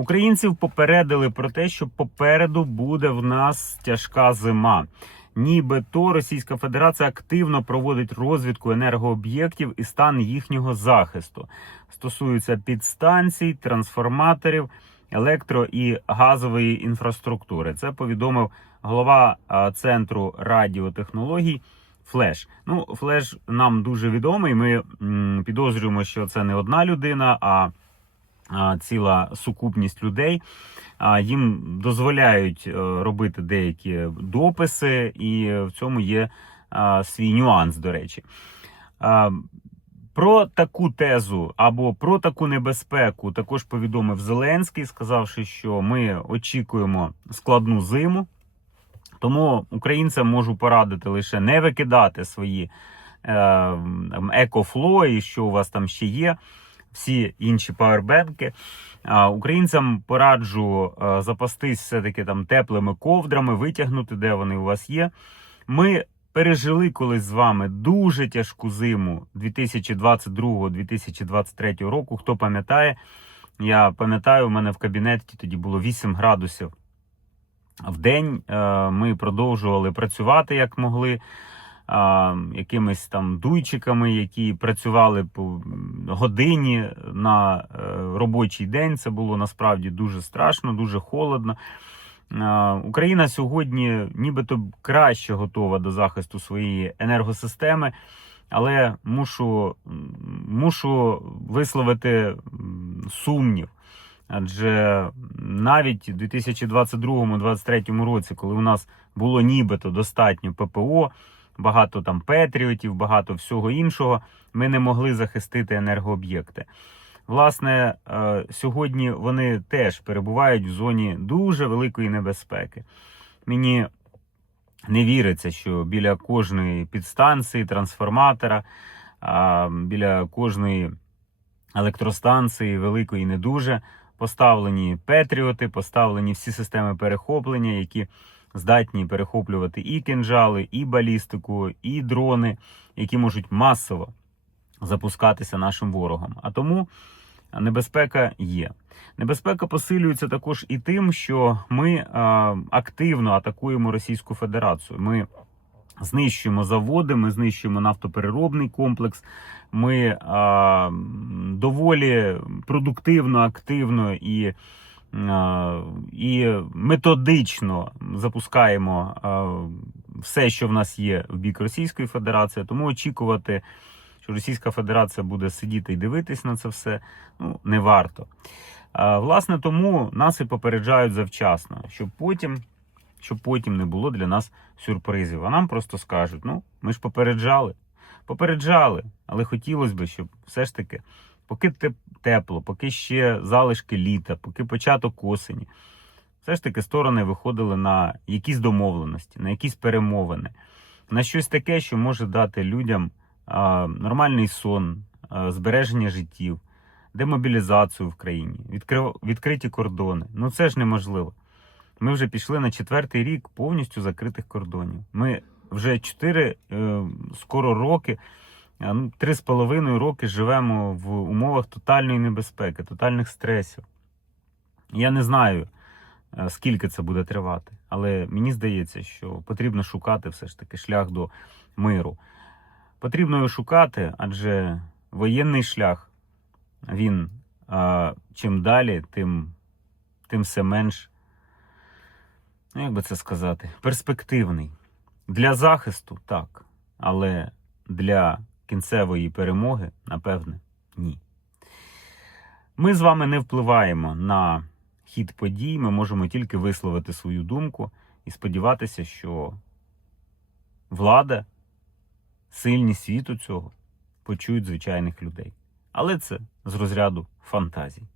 Українців попередили про те, що попереду буде в нас тяжка зима. Нібито Російська Федерація активно проводить розвідку енергооб'єктів і стан їхнього захисту. Стосується підстанцій, трансформаторів, електро і газової інфраструктури. Це повідомив голова центру радіотехнологій. Флеш. Ну, флеш нам дуже відомий. Ми підозрюємо, що це не одна людина, а ціла сукупність людей. Їм дозволяють е, робити деякі дописи, і в цьому є свій нюанс, до речі. Про таку тезу або про таку небезпеку також повідомив Зеленський, сказавши, що ми очікуємо складну зиму. Тому українцям можу порадити лише не викидати свої е, екофло і що у вас там ще є, всі інші павербенки. Українцям пораджу е, запастись все-таки там теплими ковдрами, витягнути, де вони у вас є. Ми пережили колись з вами дуже тяжку зиму 2022-2023 року. Хто пам'ятає, я пам'ятаю, у мене в кабінеті тоді було 8 градусів в день. Е, Ми продовжували працювати як могли. Е, Якимись там дуйчиками, які працювали по годині на е, робочий день. Це було насправді дуже страшно, дуже холодно. Україна сьогодні нібито краще готова до захисту своєї енергосистеми, але мушу, мушу висловити сумнів. Адже навіть у 2022-2023 році, коли у нас було нібито достатньо ППО, багато там петріотів, багато всього іншого, ми не могли захистити енергооб'єкти. Власне, е, сьогодні вони теж перебувають в зоні дуже великої небезпеки. Мені не віриться, що біля кожної підстанції, трансформатора, біля кожної електростанції, великої не дуже, поставлені петріоти, поставлені всі системи перехоплення, які здатні перехоплювати і кинжали, і балістику, і дрони, які можуть масово запускатися нашим ворогам. А тому небезпека є. Небезпека посилюється також і тим, що ми е, активно атакуємо Російську Федерацію. Ми знищуємо заводи, ми знищуємо нафтопереробний комплекс. Ми е, доволі продуктивно, активно і, і методично запускаємо все, що в нас є в бік Російської Федерації. Тому очікувати, що Російська Федерація буде сидіти і дивитись на це все, ну не варто. Власне, тому нас і попереджають завчасно, щоб потім, щоб потім не було для нас сюрпризів. А нам просто скажуть: ну, ми ж попереджали. Попереджали, але хотілося б, щоб все ж таки, поки тепло, поки ще залишки літа, поки початок осені, все ж таки сторони виходили на якісь домовленості, на якісь перемовини, на щось таке, що може дати людям а, нормальний сон, а, збереження життів, демобілізацію в країні, відкрив, відкриті кордони. Ну це ж неможливо. Ми вже пішли на четвертий рік повністю закритих кордонів. Ми вже 4 е, скоро роки, три з половиною роки живемо в умовах тотальної небезпеки, тотальних стресів. Я не знаю, е, скільки це буде тривати, але мені здається, що потрібно шукати все ж таки шлях до миру. Потрібно його шукати, адже воєнний шлях, він чим далі, тим, тим все менш, ну як би це сказати, перспективний. Для захисту так, але для кінцевої перемоги, напевне, ні. Ми з вами не впливаємо на хід подій, ми можемо тільки висловити свою думку і сподіватися, що влада, сильні світу цього почують звичайних людей. Але це з розряду фантазій.